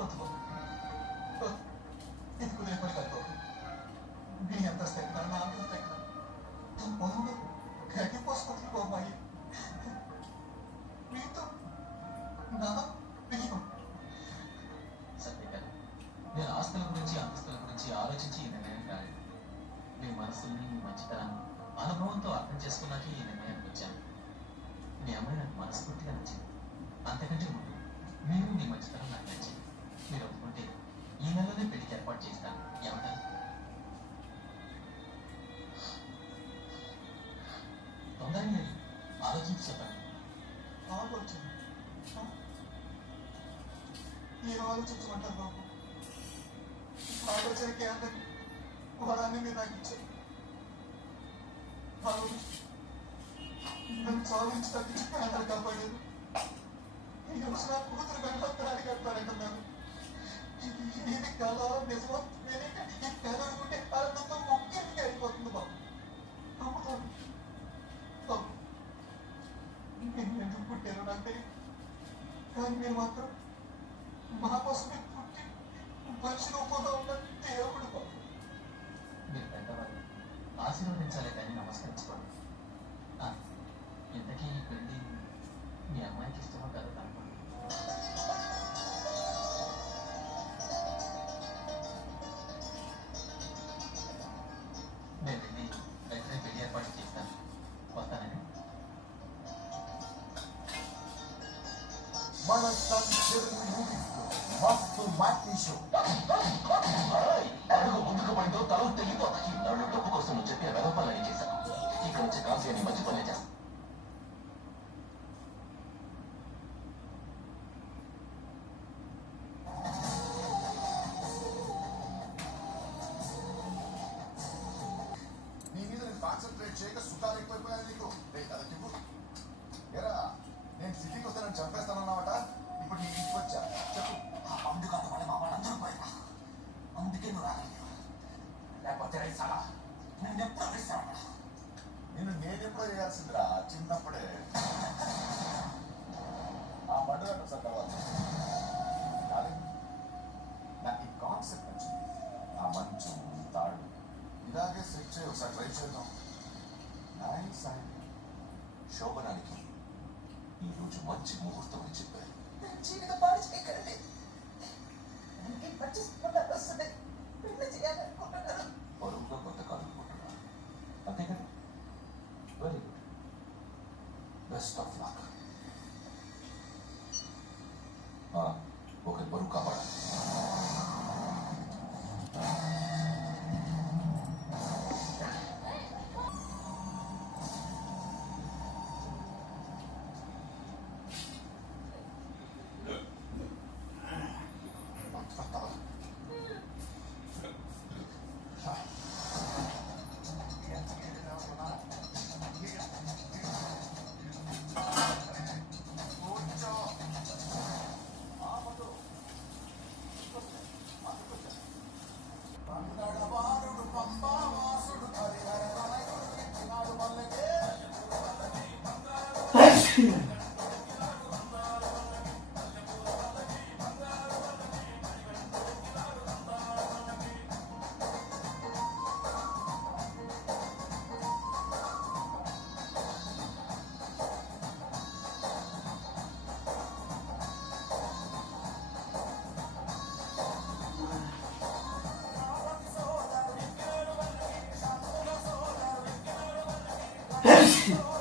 వద్దు బాబు, వద్దు. ఇది కుదిరే పని కాదు బాబు. నీ అంతస్తు ఎక్కడ, నా అంతస్తు ఎక్కడ? పొలంలో గడ్డి పోసుకుంటుంది బాబు అయ్యి. మీతో నా బియ్యం. సత్య గారు, నేను ఆస్తుల గురించి అంతస్తుల గురించి ఆలోచించి ఈ నిర్ణయం రాలేదు. మీ మనసుల్ని, మీ మంచితనాన్ని అనుభవంతో అర్థం చేసుకున్నాక ఈ నిర్ణయానికి వచ్చాను. మీ అమ్మాయి నాకు మనస్ఫూర్తిగా నచ్చింది. అంతకంటే ముందు మీరు మీ మంచితనం నాకు నచ్చింది. మీరు ఒప్పుకుంటే ఈ నెలలోనే పెళ్లికి ఏర్పాటు చేస్తాను. ఏమంటారు? తొందరగా ఆలోచించి చెప్పండి. ఆలోచన ఏం ఆలోచించమంటారు బాబు? ఆలోచనకి అందరి వరాన్ని మీరు నాకు ఇచ్చారు. నన్ను సాధించడానికి అందరు కాపాడారు. ఈ రోజు నా కూతురు గణపత్రానికి కట్టారంటున్నాను. ఇది కళ నిజమో ఈ కళ అనుకుంటే ఆనందంతో ముఖ్యంగా అయిపోతుంది బాబు. నమ్ముతాను బాబు. నేను ఎందుకు పుట్టాను నాకు తెలియదు, కానీ మీరు మాత్రం మా కోసమే పుట్టి మనిషి రూపంలో ఉన్న దేవుడు బాబు. మీరు పెద్దవాళ్ళు ఆశీర్వదించాలి కానీ నమస్కరించుకోండి. ఇంతకీ ఈ పెళ్లి మీ అమ్మాయికి ఇష్టమో కదా అనుకోండి. నేను వెళ్ళి వెంటనే పెళ్లి ఏర్పాటు చేస్తాను. వస్తానండి. మన మస్తు మాటి షో అడుగు ముందుకు పడితో తల తెగిపోతాయి. నన్ను డబ్బు కోసం చెప్పి వెదపల్లని చేశాను. ఇక్కడ వచ్చే కాసు అని మంచి పనులే చేస్తాను. నీ మీద నేను కాన్సన్ట్రేట్ చేయక సుఖాలు ఎక్కువైపోయాయి నీకు. అది చెప్పు ఎరా, నేను సిటీకి వస్తే నన్ను చంపేస్తానన్నావట. ఇప్పుడు నీ ఇంటికి వచ్చా చెప్పు. అందుకు అంతమంది మా వాళ్ళందరూ పోయినా అందుకే నువ్వు రాగలిగావు. లేకపోతే రైసాలా నేను ఎప్పుడు వేసాను. నేను నేనెప్పుడో చేయాల్సిందిరా చిన్నప్పుడే. ఆ మండుగట్టు ఒకసారి కావాలి. కానీ నాకు ఈ కాన్సెప్ట్ నచ్చింది. ఆ మంచు తాడు ఇలాగే సెట్ చేయి, ఒకసారి ట్రై చేద్దాం. Nice idea. శోభనానికి ఈరోజు మంచి ముహూర్తం అని చెప్పారు. జీవితం పాడు చేయకండి. పట్టించుకుంటారు వస్తుంది. పెళ్లి చేయాలనుకుంటున్నారు. పొలంలో కొత్త కాదనుకుంటున్నారు అంతే కదా. Very good. Best of luck. ఒకరి బరువు కాపాడాలి. Yes.